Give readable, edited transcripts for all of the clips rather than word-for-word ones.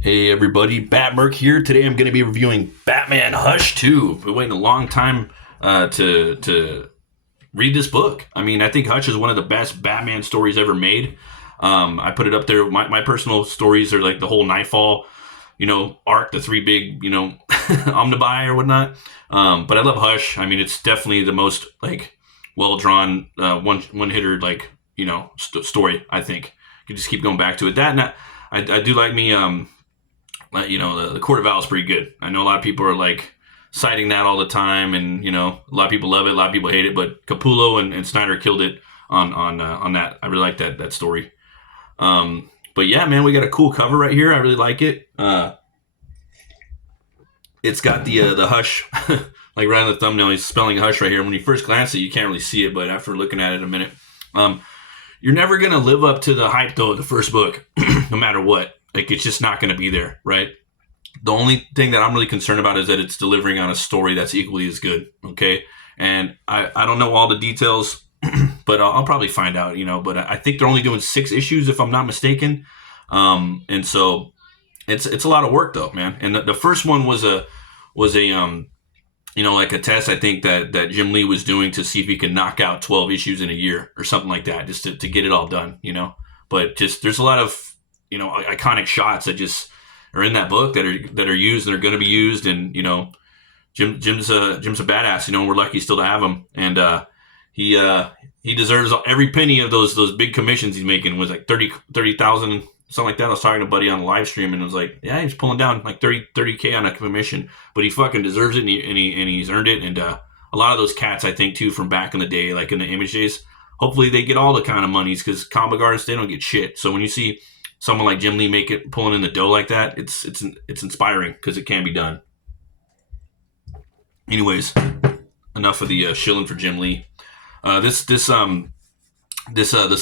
Hey everybody, Batmerk here. Today I'm going to be reviewing Batman Hush 2. Been waiting a long time to read this book. I mean, I think Hush is one of the best Batman stories ever made. I put it up there. My personal stories are like the whole Nightfall, arc, the three big, omnibuy or whatnot. But I love Hush. I mean, it's definitely the most like well drawn one hitter story. I think you can just keep going back to it. I do like me. The Court of Owls is pretty good. I know a lot of people are like citing that all the time, and a lot of people love it, a lot of people hate it. But Capullo and Snyder killed it on that. I really like that story. But yeah, man, we got a cool cover right here. I really like it. It's got the Hush like right on the thumbnail. He's spelling Hush right here. When you first glance at it, you can't really see it, but after looking at it a minute, you're never gonna live up to the hype though of the first book, no matter what. Like, it's just not going to be there, right? The only thing that I'm really concerned about is that it's delivering on a story that's equally as good, okay? And I don't know all the details, but I'll probably find out, But I think they're only doing 6 issues, if I'm not mistaken. And so it's a lot of work, though, man. And the first one was a like a test, I think, that Jim Lee was doing to see if he could knock out 12 issues in a year or something like that, just to get it all done, But just there's a lot of iconic shots that just are in that book that are used and are going to be used. And Jim's a badass. We're lucky still to have him, and he deserves every penny of those big commissions he's making. It was like 30,000, something like that. I was talking to a buddy on the live stream, and it was like, yeah, he's pulling down like 30K on a commission, but he fucking deserves it, and he's earned it. And a lot of those cats, I think, too, from back in the day, like in the Image days, hopefully they get all the kind of monies, because comic artists, they don't get shit. So when you see someone like Jim Lee pulling in the dough like that, it's inspiring, because it can be done. Anyways, enough of the shilling for Jim Lee. This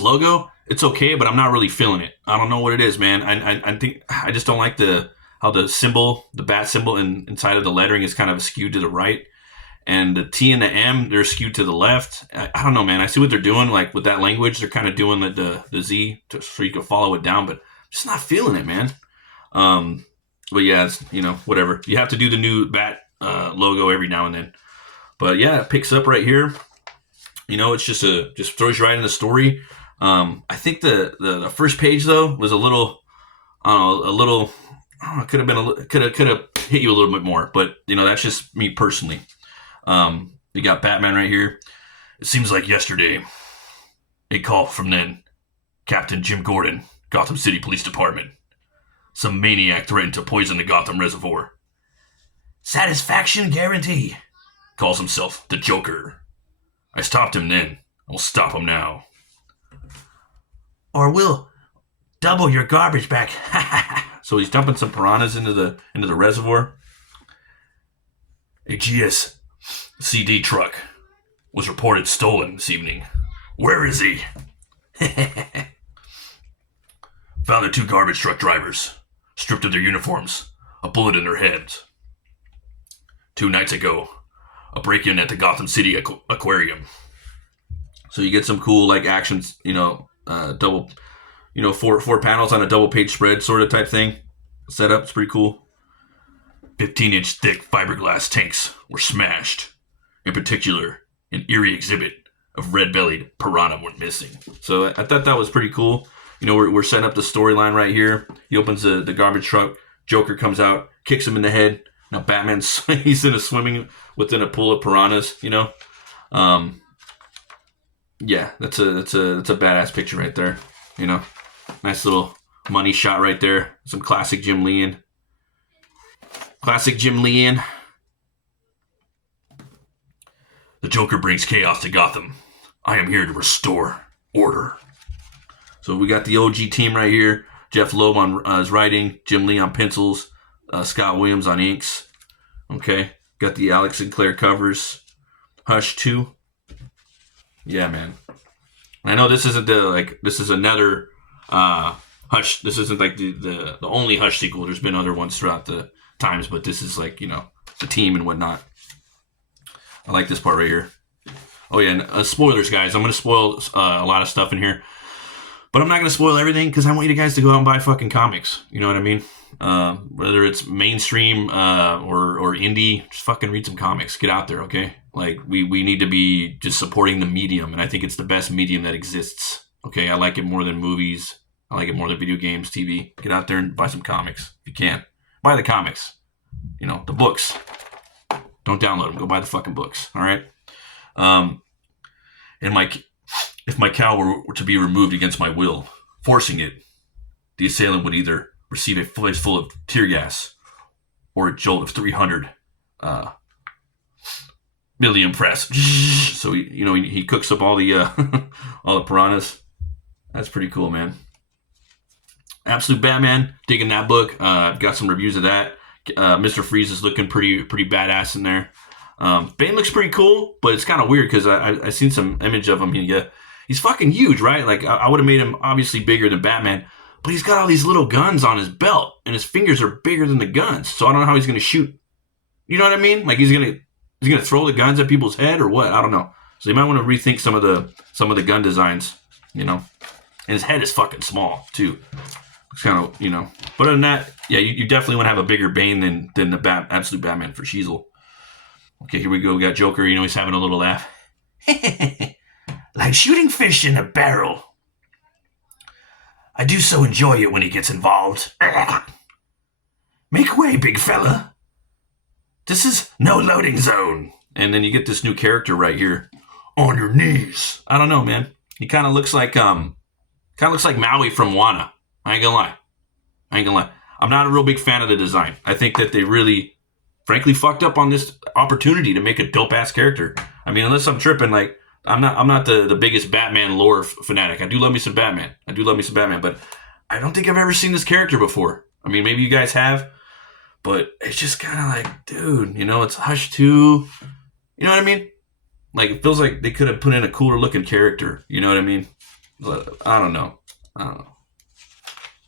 logo, it's okay, but I'm not really feeling it. I don't know what it is, man. I think I just don't like how the bat symbol inside of the lettering is kind of skewed to the right, and the T and the M, they're skewed to the left. I don't know, man. I see what they're doing, like with that language. They're kind of doing the Z so you can follow it down, but I'm just not feeling it, man. But yeah, it's, whatever. You have to do the new bat logo every now and then. But yeah, it picks up right here. It's just throws you right in the story. I think the first page though was a little, could have hit you a little bit more, but that's just me personally. You got Batman right here. It seems like yesterday. A call from then Captain Jim Gordon, Gotham City Police Department. Some maniac threatened to poison the Gotham Reservoir. Satisfaction guarantee. Calls himself the Joker. I stopped him then. I'll stop him now. Or we'll double your garbage back. So he's dumping some piranhas into the reservoir. A GSCD truck was reported stolen this evening. Where is he? Found the 2 garbage truck drivers, stripped of their uniforms, a bullet in their heads. 2 nights ago, a break-in at the Gotham City Aquarium. So you get some cool like actions, double, 4 panels on a double page spread sort of type thing. Setup, it's pretty cool. 15-inch thick fiberglass tanks were smashed. In particular, an eerie exhibit of red-bellied piranha went missing. So I thought that was pretty cool. We're setting up the storyline right here. He opens the garbage truck. Joker comes out, kicks him in the head. Now Batman's he's swimming within a pool of piranhas. Yeah, that's a badass picture right there. Nice little money shot right there. Some classic Jim Lee. The Joker brings chaos to Gotham. I am here to restore order. So we got the OG team right here. Jeff Loeb on his writing, Jim Lee on pencils, Scott Williams on inks. Okay, got the Alex Sinclair covers. Hush 2. Yeah, man. I know this isn't this is another Hush. This isn't like the only Hush sequel. There's been other ones throughout the times, but this is like, the team and whatnot. I like this part right here. Oh yeah, and, spoilers, guys. I'm going to spoil a lot of stuff in here. But I'm not going to spoil everything because I want you guys to go out and buy fucking comics. You know what I mean? Whether it's mainstream or indie, just fucking read some comics. Get out there, okay? Like, we need to be just supporting the medium, and I think it's the best medium that exists. Okay, I like it more than movies. I like it more than video games, TV. Get out there and buy some comics if you can. Buy the comics. You know, the books. Don't download them. Go buy the fucking books, all right? And if my cow were to be removed against my will, forcing it, the assailant would either receive a place full of tear gas or a jolt of 300 million press. So he cooks up all the all the piranhas. That's pretty cool, man. Absolute Batman, digging that book. I've got some reviews of that. Mr. Freeze is looking pretty badass in there. Bane looks pretty cool, but it's kind of weird because I seen some image of him. He's fucking huge, right? Like, I would have made him obviously bigger than Batman, but he's got all these little guns on his belt, and his fingers are bigger than the guns. So I don't know how he's going to shoot. You know what I mean? Like, he's gonna throw the guns at people's head or what? I don't know. So you might want to rethink some of the gun designs. You know, and his head is fucking small too. It's kind of, you know. But other than that, yeah, you definitely want to have a bigger Bane than the Absolute Batman for Sheezel. Okay, here we go. We got Joker. You know, he's having a little laugh. Like shooting fish in a barrel. I do so enjoy it when he gets involved. Make way, big fella. This is no loading zone. And then you get this new character right here. On your knees. I don't know, man. He kind of looks like Maui from Moana. I ain't gonna lie. I'm not a real big fan of the design. I think that they really, frankly, fucked up on this opportunity to make a dope ass character. I mean, unless I'm tripping, like, I'm not the biggest Batman lore fanatic. I do love me some Batman, but I don't think I've ever seen this character before. I mean, maybe you guys have, but it's just kind of like, dude, you know, it's Hush 2. You know what I mean? Like, it feels like they could have put in a cooler looking character. You know what I mean? But I don't know.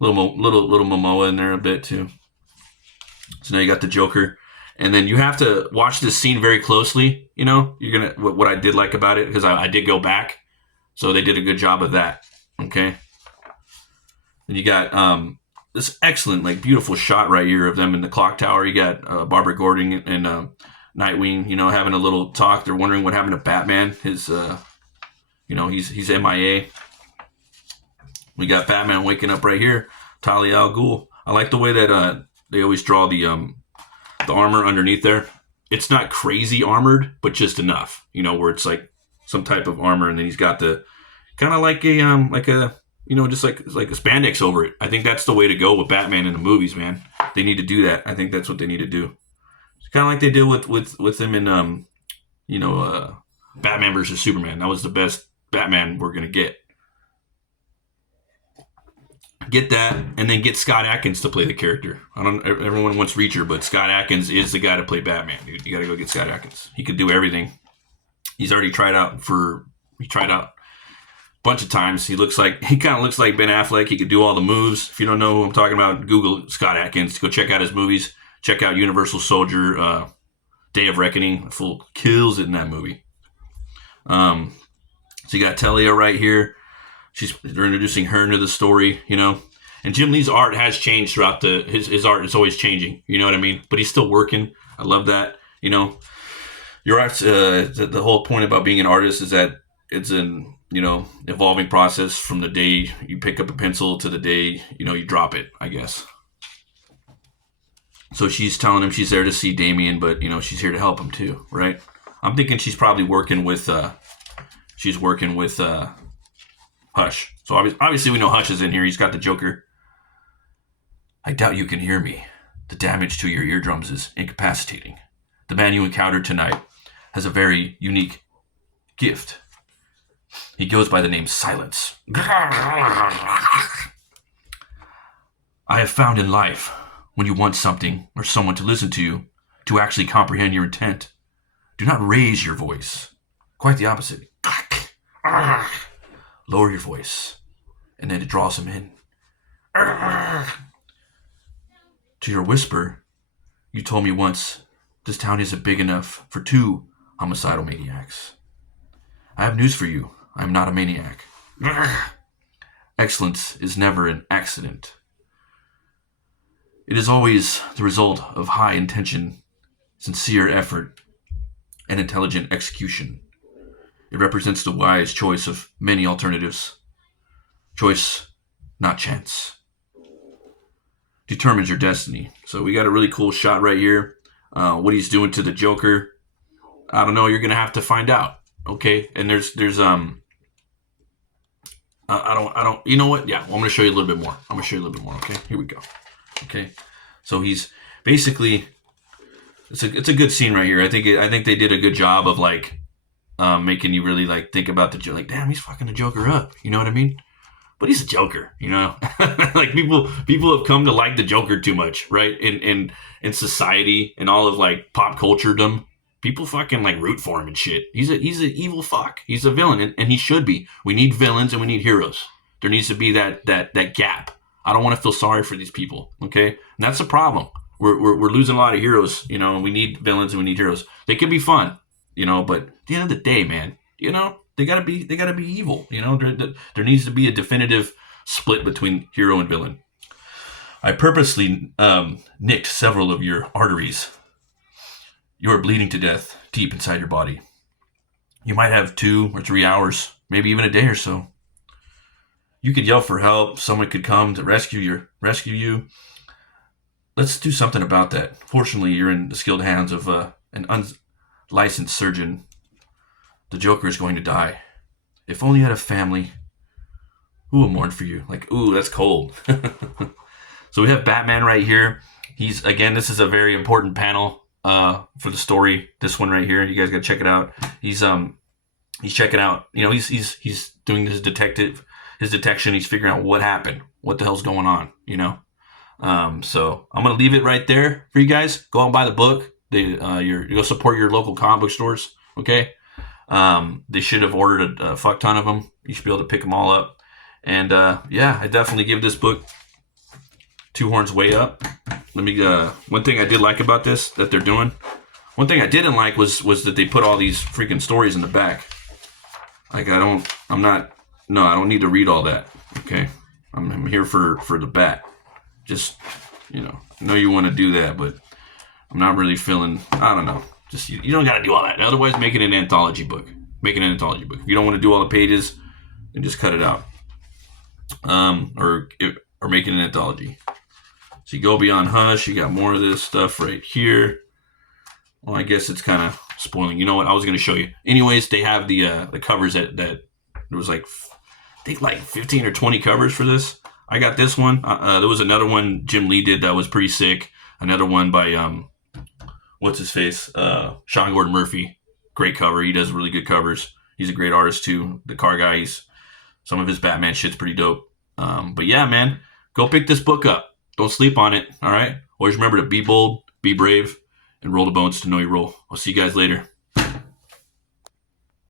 Little Momoa in there a bit too. So now you got the Joker. And then you have to watch this scene very closely. You know, you're gonna what I did like about it, because I did go back, so they did a good job of that. Okay. And you got this excellent, like, beautiful shot right here of them in the clock tower. You got Barbara Gordon and Nightwing, you know, having a little talk. They're wondering what happened to Batman. His, you know, he's MIA. We got Batman waking up right here. Talia al Ghul. I like the way that they always draw the armor underneath there. It's not crazy armored, but just enough, you know, where it's like some type of armor, and then he's got the kind of like a you know, just like a spandex over it. I think that's the way to go with Batman in the movies, man. They need to do that. I think that's what they need to do. It's kind of like they did with him in you know, Batman versus Superman. That was the best Batman we're gonna get. Get that, and then get Scott Adkins to play the character. Everyone wants Reacher, but Scott Adkins is the guy to play Batman, dude. You got to go get Scott Adkins. He could do everything. He's already tried out a bunch of times. He kind of looks like Ben Affleck. He could do all the moves. If you don't know who I'm talking about, Google Scott Adkins. Go check out his movies. Check out Universal Soldier, Day of Reckoning. Full kills it in that movie. So you got Talia right here. They're introducing her into the story, you know. And Jim Lee's art has changed throughout his art is always changing, you know what I mean? But he's still working. I love that, you know. Your art, the whole point about being an artist is that it's an, you know, evolving process from the day you pick up a pencil to the day, you know, you drop it, I guess. So she's telling him she's there to see Damian, but, you know, she's here to help him too, right? I'm thinking she's probably working with Hush. So obviously we know Hush is in here. He's got the Joker. I doubt you can hear me. The damage to your eardrums is incapacitating. The man you encountered tonight has a very unique gift. He goes by the name Silence. I have found in life, when you want something or someone to listen to you, to actually comprehend your intent, do not raise your voice. Quite the opposite. Lower your voice, and then it draws him in. To your whisper, you told me once, this town isn't big enough for 2 homicidal maniacs. I have news for you. I am not a maniac. excellence is never an accident. It is always the result of high intention, sincere effort, and intelligent execution. It represents the wise choice of many alternatives. Choice, not chance. Determines your destiny. So we got a really cool shot right here. What he's doing to the Joker, I don't know. You're gonna have to find out. Okay, and there's I don't. You know what? Yeah, well, I'm gonna show you a little bit more. Okay, here we go. Okay, so he's basically it's a good scene right here. I think they did a good job of like making you really like think about the Joker. Like, damn, he's fucking the Joker up. You know what I mean? But he's a Joker, you know. Like people have come to like the Joker too much, right? In society and all of like pop culturedom, people fucking like root for him and shit. He's an evil fuck. He's a villain, and he should be. We need villains and we need heroes. There needs to be that gap. I don't want to feel sorry for these people, okay? And that's the problem. We're losing a lot of heroes, you know. And we need villains and we need heroes. They can be fun, you know, but at the end of the day, man, you know. They gotta be evil, you know. There needs to be a definitive split between hero and villain. I purposely nicked several of your arteries. You are bleeding to death deep inside your body. You might have 2 or 3 hours, maybe even a day or so. You could yell for help. Someone could come to rescue you. Let's do something about that. Fortunately, you're in the skilled hands of an unlicensed surgeon. The Joker is going to die. If only you had a family who will mourn for you. Like, ooh, that's cold. So we have Batman right here. This is a very important panel for the story. This one right here. You guys got to check it out. He's checking out, you know, he's doing his detection. He's figuring out what happened. What the hell's going on, you know? So I'm going to leave it right there for you guys. Go out and buy the book. You go support your local comic book stores. Okay. They should have ordered a fuck ton of them. You should be able to pick them all up. And yeah, I definitely give this book 2 horns way up. One thing I did like about this that they're doing. One thing I didn't like was that they put all these freaking stories in the back. Like I don't need to read all that. Okay, I'm here for the bat. Just, you know, I know you want to do that, but I'm not really feeling. I don't know. Just you don't got to do all that. Otherwise, make it an anthology book. Make it an anthology book. If you don't want to do all the pages, then just cut it out. Or make it an anthology. So you go beyond Hush. You got more of this stuff right here. Well, I guess it's kind of spoiling. You know what? I was going to show you. Anyways, they have the covers that there was like I think like 15 or 20 covers for this. I got this one. There was another one Jim Lee did that was pretty sick. Another one by what's his face? Sean Gordon Murphy. Great cover. He does really good covers. He's a great artist too. The car guy. Some of his Batman shit's pretty dope. But yeah, man, go pick this book up. Don't sleep on it. All right. Always remember to be bold, be brave, and roll the bones to know your role. I'll see you guys later.